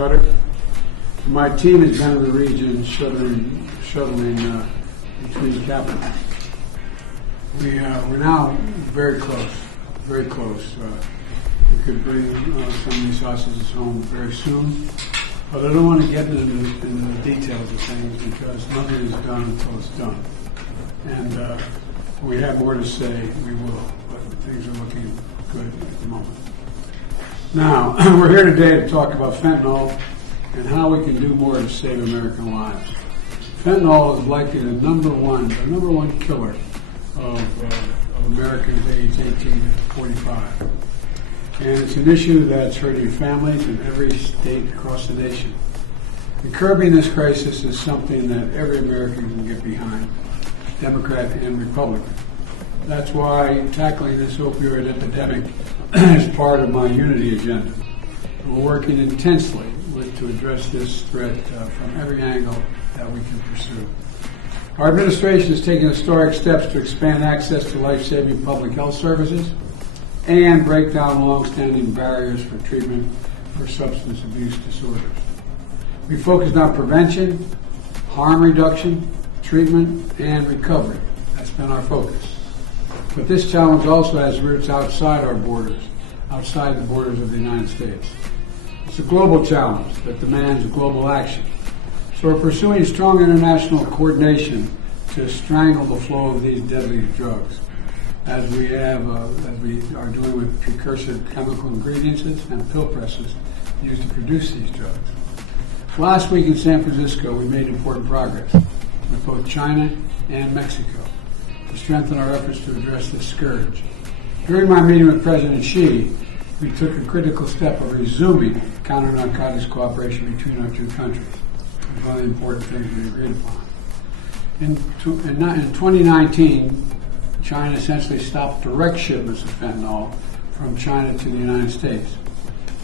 Cutter. My team has been in the region shuttling between capitals. We're now very close, very close. We could bring some of these sausages home very soon, but I don't want to get into the details of things because nothing is done until it's done. And we have more to say, we will, but things are looking good at the moment. Now, we're here today to talk about fentanyl and how we can do more to save American lives. Fentanyl is likely the number one killer of Americans aged 18 to 45. And it's an issue that's hurting families in every state across the nation. And curbing this crisis is something that every American can get behind, Democrat and Republican. That's why tackling this opioid epidemic is part of my unity agenda. We're working intensely to address this threat from every angle that we can pursue. Our administration is taking historic steps to expand access to life-saving public health services and break down long-standing barriers for treatment for substance abuse disorders. We focused on prevention, harm reduction, treatment, and recovery. That's been our focus. But this challenge also has roots outside our borders, outside the borders of the United States. It's a global challenge that demands global action. So we're pursuing strong international coordination to strangle the flow of these deadly drugs, as we are doing with precursor chemical ingredients and pill presses used to produce these drugs. Last week in San Francisco, we made important progress with both China and Mexico to strengthen our efforts to address this scourge. During my meeting with President Xi, we took a critical step of resuming counter-narcotics cooperation between our two countries. It was one of the important things we agreed upon. In 2019, China essentially stopped direct shipments of fentanyl from China to the United States.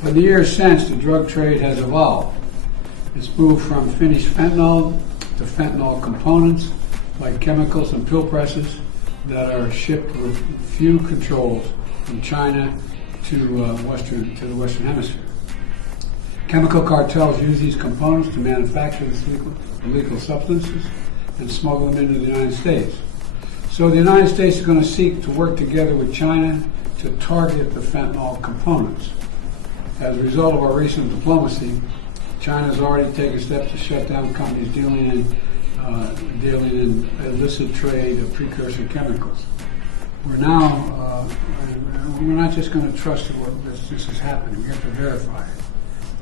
But in the years since, the drug trade has evolved. It's moved from finished fentanyl to fentanyl components, like chemicals and pill presses, that are shipped with few controls from China to the Western Hemisphere. Chemical cartels use these components to manufacture these illegal substances and smuggle them into the United States. So the United States is going to seek to work together with China to target the fentanyl components. As a result of our recent diplomacy, China has already taken steps to shut down companies dealing in illicit trade of precursor chemicals. We're not just going to trust what this is happening. We have to verify it,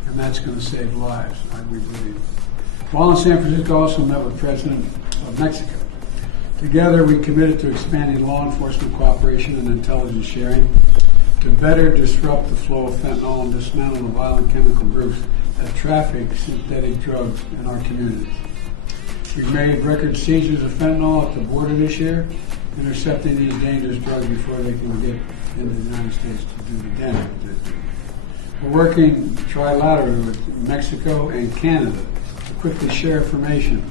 and that's going to save lives, we believe. While in San Francisco, I also met with the President of Mexico. Together, we committed to expanding law enforcement cooperation and intelligence sharing to better disrupt the flow of fentanyl and dismantle the violent chemical groups that traffic synthetic drugs in our communities. We've made record seizures of fentanyl at the border this year, intercepting these dangerous drugs before they can get into the United States to do the damage. We're working trilaterally with Mexico and Canada to quickly share information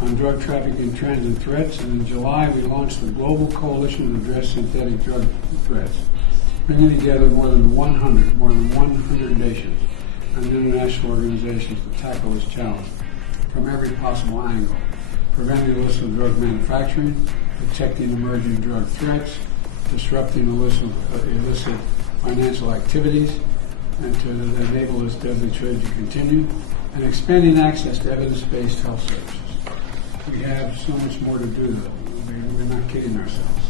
on drug trafficking trends and threats, and in July we launched the Global Coalition to Address Synthetic Drug Threats, bringing together more than 100 nations and international organizations to tackle this challenge from every possible angle: preventing illicit drug manufacturing, detecting emerging drug threats, disrupting illicit financial activities, and to enable this deadly trade to continue, and expanding access to evidence-based health services. We have so much more to do, though. We're not kidding ourselves.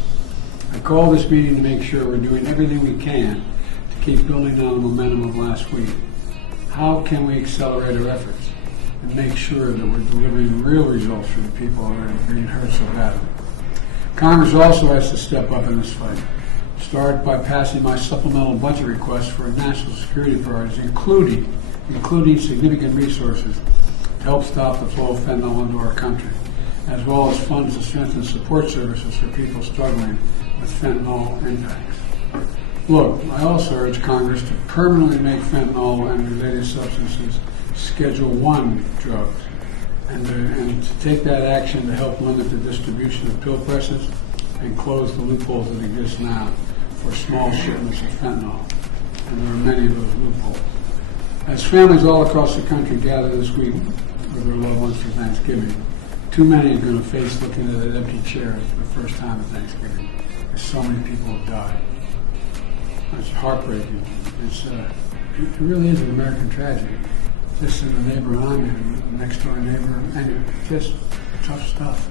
I called this meeting to make sure we're doing everything we can to keep building on the momentum of last week. How can we accelerate our efforts and make sure that we're delivering real results for the people that are being hurt so badly? Congress also has to step up in this fight. Start by passing my supplemental budget request for national security priorities, including significant resources to help stop the flow of fentanyl into our country, as well as funds to strengthen support services for people struggling with fentanyl impacts. Look, I also urge Congress to permanently make fentanyl and related substances Schedule I drugs, and to take that action to help limit the distribution of pill presses and close the loopholes that exist now for small shipments of fentanyl. And there are many of those loopholes. As families all across the country gather this week with their loved ones for Thanksgiving, too many are going to face looking at an empty chair for the first time at Thanksgiving. There's so many people have died. It's heartbreaking. It really is an American tragedy. Just in the neighborhood I'm in, next door neighbor, and just tough stuff.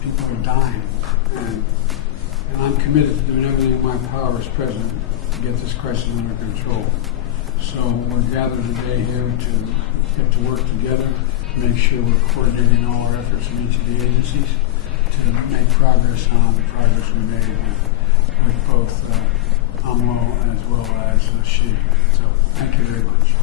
People are dying, and I'm committed to doing everything in my power as president to get this crisis under control. So we're gathered today here to get to work together, make sure we're coordinating all our efforts in each of the agencies to make progress on the progress we made with both AMLO as well as SHE. So thank you very much.